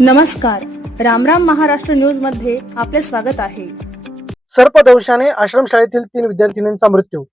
नमस्कार, रामराम महाराष्ट्र न्यूज मध्ये आपले स्वागत आहे. सर्पदंशाने आश्रमशाळेतील 3 विद्यार्थिनींचा मृत्यू.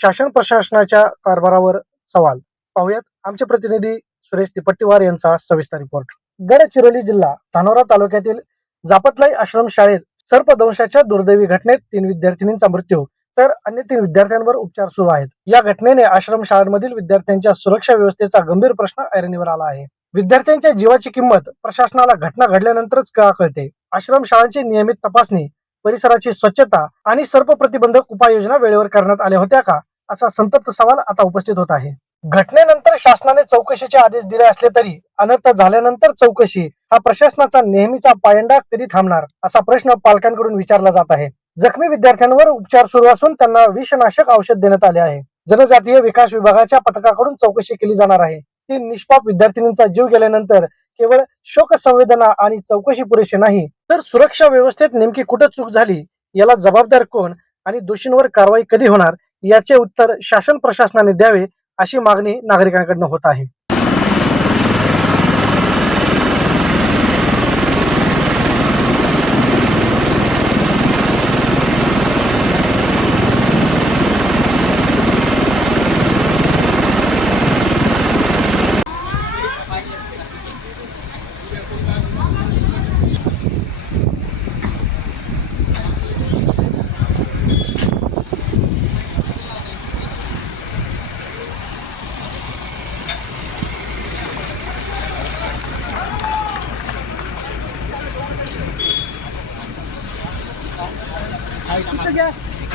शासन प्रशासनाच्या कारभारावर सवाल. पाहुयात आमचे प्रतिनिधी सुरेश तिपट्टीवार यांचा सविस्तर रिपोर्ट. गडचिरोली जिल्हा धानोरा तालुक्यातील जापतलाई आश्रमशाळेत सर्पदंशाच्या दुर्दैवी घटनेत 3 विद्यार्थिनींचा मृत्यू तर अन्य 3 विद्यार्थ्यांवर उपचार सुरू आहेत. या घटनेने आश्रमशाळांमधील विद्यार्थ्यांच्या सुरक्षा व्यवस्थेचा गंभीर प्रश्न ऐरणीवर आला आहे. विद्यार्थ्यांच्या जीवाची किंमत प्रशासनाला घटना घडल्यानंतरच कळते. आश्रमशाळांची नियमित तपासणी, परिसराची स्वच्छता आणि सर्प प्रतिबंधक उपाययोजना वेळेवर करण्यात आल्या होत्या का, असा संतप्त सवाल आता उपस्थित होत आहे. घटनेनंतर शासनाने चौकशीचे आदेश दिले असले तरी अनर्थ झाल्यानंतर चौकशी हा प्रशासनाचा नेहमीचा पायंडा कधी थांबणार, असा प्रश्न पालकांकडून विचारला जात आहे. जखमी विद्यार्थ्यांवर उपचार सुरू असून त्यांना विषनाशक औषध देण्यात आले आहे. जनजातीय विकास विभागाच्या पथकाकडून चौकशी केली जाणार आहे. 3 निष्पाप विद्यार्थिनींचा जीव गेल्यानंतर केवळ शोक संवेदना आणि चौकशी पुरेशी नाही, तर सुरक्षा व्यवस्थेत नेमकी कुठे चूक झाली, याला जबाबदार कोण आणि दोषींवर कारवाई कधी होणार, याचे उत्तर शासन प्रशासनाने द्यावे, अशी मागणी नागरिकांकडून होत आहे.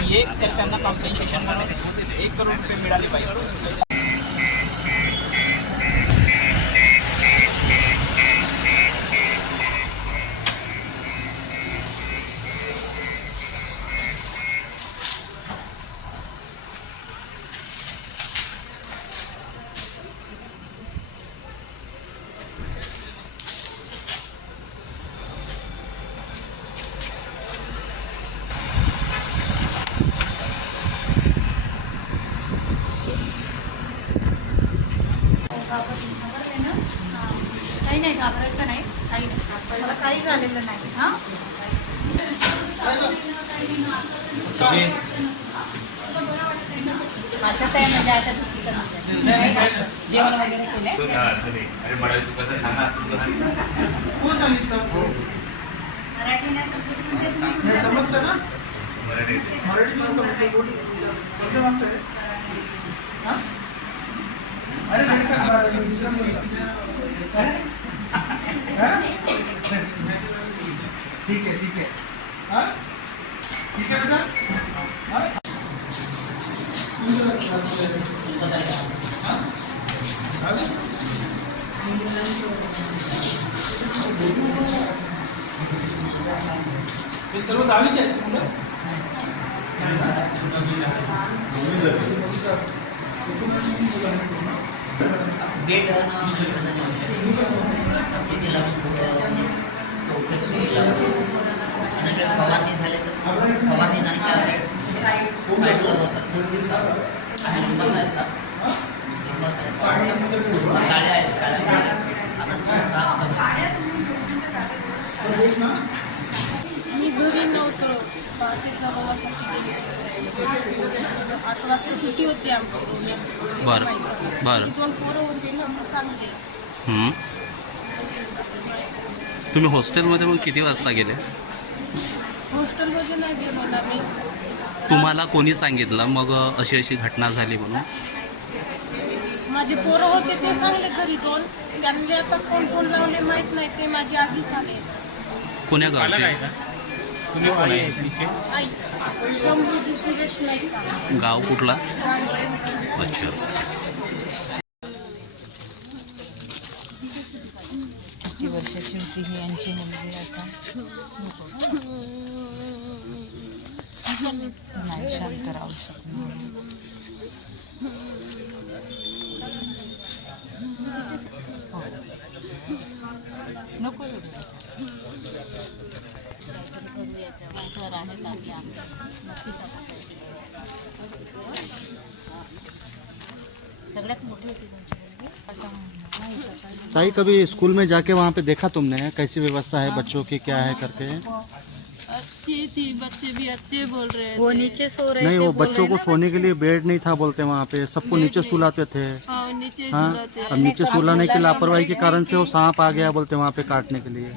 ये तर त्यांना कॉम्पेन्सेशन म्हणून 1 करोड रुपये मिळाले पाहिजे. काही नाही, घाबरायचं नाही, काही नाही, मला काही झालेलं नाही. हा असं काय म्हणजे आता जेवण वगैरे केलंय. समजतं ना, मराठीला समजते, अरे ठीक आहे, ठीक आहे, ठीक आहे बेटा. हे सर्व 10वीचे आहेत मुलं. बेड सिटीला चौकशीला आणि फवारणी झाले तर फवारणी नाही त्या साईडला बसायचा आणि बसायचा गाड्या आहेत, गाड्या आता साफ. मी घरी नव्हतो, बाकीचा प्रवासासाठी गेली. 8 वाजता सुट्टी होती आमची. बरं 2 पोरं होते ना, मी सांगते. तुम्ही हॉस्टेलमध्ये मग किती वाजता गेले? हॉस्टेलमध्ये नाही गेलो ना मी. तुम्हाला कोणी सांगितलं मग अशी अशी घटना झाली म्हणून? माझे पोरं होते ते सांगले घरी 2. त्यांनी आता फोन लावले माहीत नाही, ते माझे आधीच आले. कोण्या गावचे? आई समृद्धी सुरेश नाही. गाव कुठला? अच्छा. किती वर्षाची होती ही यांची मुलगी? आता नाही, शांत राहू शकणार. नको सर आहेत आपल्या सगळ्यात मोठी होती तुमची मुलगी. आता ताई कभी स्कूल में जाके वहाँ पे देखा तुमने कैसी व्यवस्था है बच्चों की क्या है करके? अच्छी थी, बच्चे भी अच्छे बोल रहे वो थे। नीचे सो रहे नहीं थे वो बोल बच्चों रहे को ना सोने के लिए बेड नहीं था बोलते वहाँ पे, सबको नीचे सुलाते थे। हाँ नीचे हाँ सुलाते अब नीचे सुलाने की लापरवाही के कारण से वो सांप आ गया बोलते वहाँ पे काटने के लिए।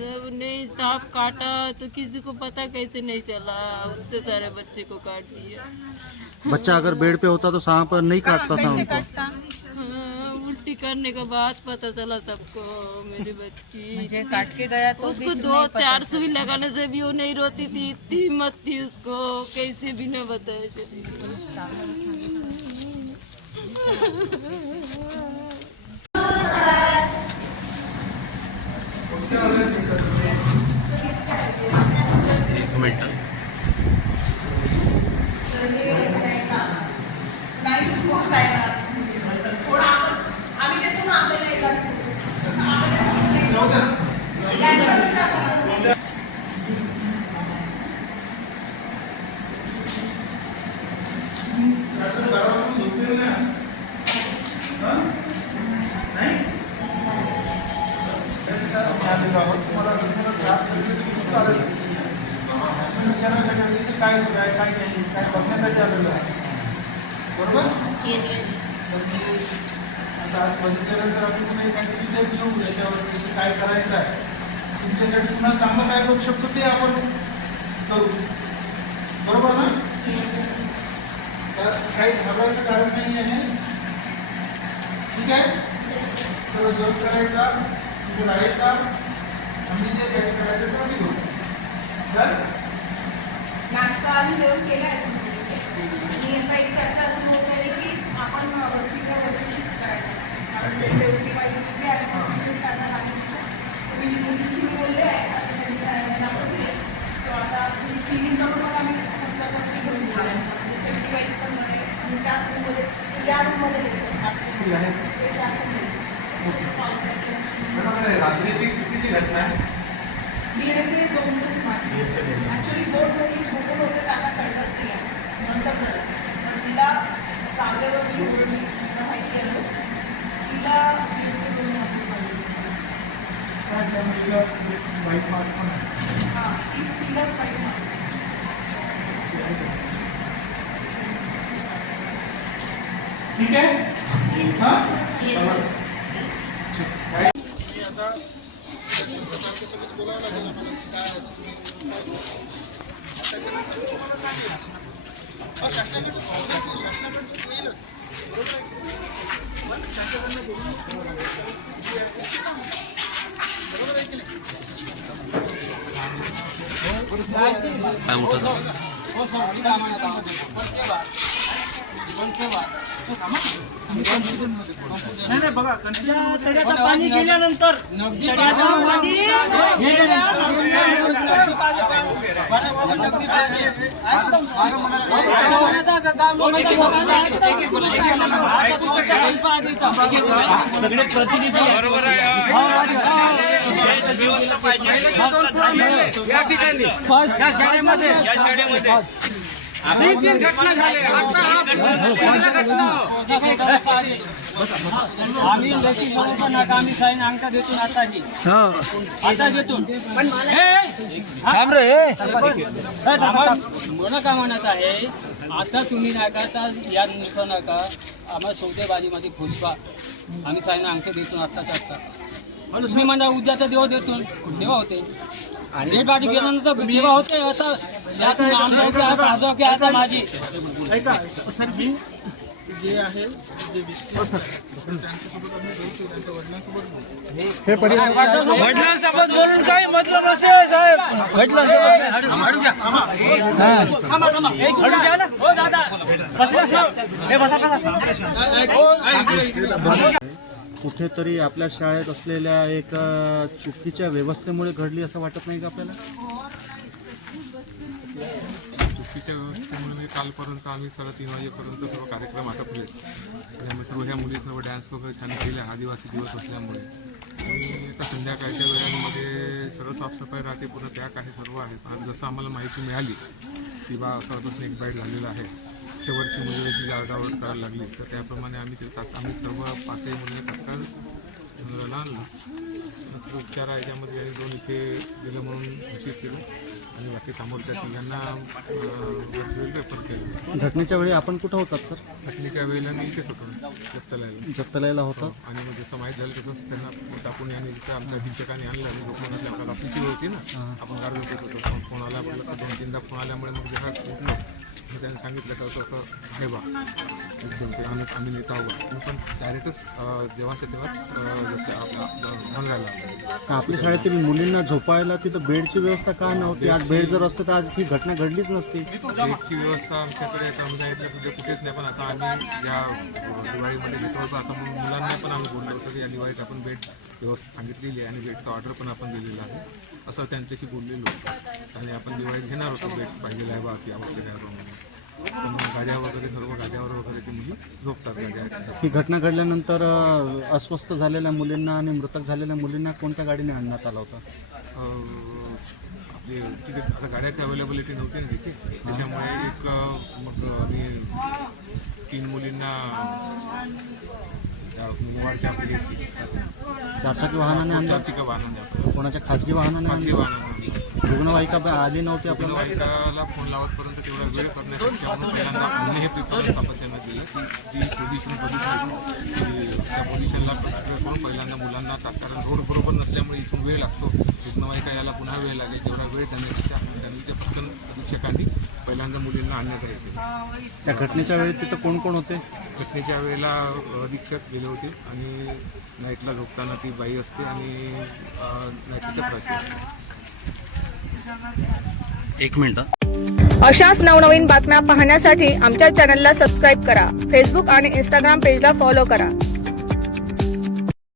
तो नहीं, सांप काटा तो किसी को पता कैसे नहीं चला, उससे सारे बच्चे को काट दिया। बच्चा अगर बेड पे होता तो सांप नहीं काटता था उनको। हाँ, उल्टी करने के बाद पता चला सबको मेरी बच्ची। मुझे काट के गया तो उसको 2-4 सुई लगाने से भी वो नहीं रोती थी, इतनी हिम्मत थी उसको, कैसे भी न बताए चली गई। एक मिनट. काय सुद्धा आहे काय नाही काय बघण्यासाठी आलेलं आहे बरोबर. आता आज बघितल्यानंतर आपण पुन्हा एखादी स्टेप घेऊ याच्यावर काय करायचं आहे तुमच्यासाठी पुन्हा चांगलं काय करू शकतो ते आपण करू बरोबर ना. तर काही घाबरायचं कारण नाही आहे ठीक आहे. तर जॉब करायचा तिथे राहायचा आम्ही जे काही करायचं ते आम्ही घेऊ तर नाश्ता आणि जेवण केलं आहे आणि आता एक चर्चा असं होत आहे की आपण वस्तीला वरती शिफ्ट करायचं कारण ते सेफ्टी पाहिजे तिथे आणि तिथे स्टँडर्ड आली तुम्ही मुलींची बोलले आहे सो आता तुम्ही फिलिंग करून मला आम्ही पुस्तकात घेऊन म्हणजे सेफ्टी वाईज पण मध्ये आणि त्याच रूममध्ये या रूममध्ये रात्रीची कितीची घटना आहे. मी ते 200 ॲक्च्युली 2 मुली छोटे होते त्यांना कळलंच नाही आहे नंतर कळलं पण तिला जागेवर जी होती माहिती केलं तिला वाईट मार्क पण आहे. हां तिलाच पाहिजे ठीक आहे हां काय मोठं झालं? नाही बघा तड्याचं पाणी गेल्यानंतर सगळे प्रतिनिधी बरोबर आहे. या शाळेमध्ये घटना झाल्या आम्ही आम्ही साईन अंगठा देतो आताही आता देतो मला काय म्हणत आहे आता तुम्ही नाही का आता या नुसतं नका आम्हाला सौदेबाजीमध्ये फुसवा आम्ही साईन अंगठा देतो आत्ताच आत्ता तुम्ही म्हणा उद्याचा देव देतो देवा होते आणि बाजी गेल्यानंतर देवा होते आता आता माझी ऐका सर मी जे आहे जे त्यांच्यासोबत आम्ही बोलतो त्यांच्या वडिलांसोबत वडिलांसोबत बोलून काय मतलब असेल साहेब कुठेतरी आपल्या शाळेत असलेल्या एक चुकीच्या व्यवस्थेमुळे घडली असं वाटत नाही का आपल्याला. चुकीच्या व्यवस्थेमुळे कालपर्यंत आम्ही 3:30 वाजेपर्यंत सर्व कार्यक्रम आटोपले त्यामुळे सर्व ह्या मुली सर्व डान्स वगैरे छान केल्या आदिवासी दिवस असल्यामुळे आणि आता संध्याकाळच्या वेळांमध्ये सर्व साफसफाई राहते पूर्ण पॅक आहे सर्व आहे. आणि जसं आम्हाला माहिती मिळाली की बा असं स्नेक बाईट झालेला आहे शेवटची मुलीची जावडावड करायला लागली तर त्याप्रमाणे आम्ही सर्व 5ही मुलींना तात्काळ मुलाला आणलं. नंतर उपचार आहे त्यामध्ये यांनी 2 इथे गेलं म्हणून घोषित केलं आणि बाकी समोरच्या तिघांना गडचिरोली रेफर केलं. घटनेच्या वेळी आपण कुठं होतात सर? घटनेच्या वेळेला मी इथेच होतो जप्तलायला. जप्तलायला होता. आणि मग जसं माहीत झालं तसंच त्यांना टाकून आणि तिथं आमच्या अधीक्षकांनी आणलं आणि झोपून असल्या आपल्याला ऑफिसची होती ना, आपण गाड झोपत होतो. फोन आला आपल्याला 2-3दा फोन आल्यामुळे मग जेव्हा उठलो मग त्यांनी सांगितलं का असं असं आहे बा एकदम ते आम्ही नेता आहोत. मी पण डायरेक्टच जेव्हाच राहिला. आपल्या शाळेतील मुलींना झोपायला तिथं बेडची व्यवस्था का नव्हती? आज बेड जर असतं तर आज ही घटना घडलीच नसती. बेडची व्यवस्था आमच्याकडे आता आम्ही सांगितलं कुठे कुठेच नाही, पण आता आम्ही या दिवाळीमध्ये घेतो होतो असं म्हणून मुलांना पण आम्ही बोललो होतो की या दिवाळीत आपण बेड व्यवस्था सांगितलेली आहे आणि बेडचं ऑर्डर पण आपण दिलेलं आहे असं त्यांच्याशी बोललेलो होतो. आणि आपण दिवाळीत घेणार होतो बेड पाहिजेला आहे बा की आवश्यक आहे म्हणून. पण गाद्या वगैरे सर्व गाद्यावर वगैरे ती मुली झोपतात गाद्या. ही घटना घडल्यानंतर अस्वस्थ झालेल्या मुलींना आणि मृतक झालेल्या मुलींना कोणत्या गाडीने आणण्यात आला होता? आपले तिथे आता गाड्याची अवेलेबिलिटी नव्हती ना तिथे, त्याच्यामुळे एक मग आम्ही 3 मुलींना मोवाडच्या आपली 4चाकी वाहनाने आणलं? 4चाकी वाहनाने आपलं. कोणाच्या खाजगी वाहनाने खाजगी आणलं? वाहनाने रुग्णवाहिका आली नव्हती आपल्याला? रुग्णवाहिकाला फोन लावतपर्यंत तेवढा वेळ करण्यापेक्षा म्हणून पहिल्यांदा अन्य हे प्रिफरन्स आपण त्यांना दिलं की जी पोझिशन बघितली की त्या पोझिशनला कन्सिडर करून पहिल्यांदा मुलांना कारण रोड बरोबर नसल्यामुळे इथून वेळ लागतो. रुग्णवाहिका यायला पुन्हा वेळ लागेल. तेवढा वेळ त्यांनी त्या पटकन अधीक्षकांनी पहिल्यांदा मुलींना आणण्यात येते. त्या घटनेच्या वेळी तिथं कोण कोण होते? घटनेच्या वेळेला अधीक्षक गेले होते आणि नाईटला झोपताना ती बाई असते आणि नाईटच्या प्राची. 1 मिनिट. अशाच नवनवीन बातम्या पाहण्यासाठी आमच्या चॅनलला सबस्क्राईब करा. फेसबुक आणि इंस्टाग्राम पेजला फॉलो करा.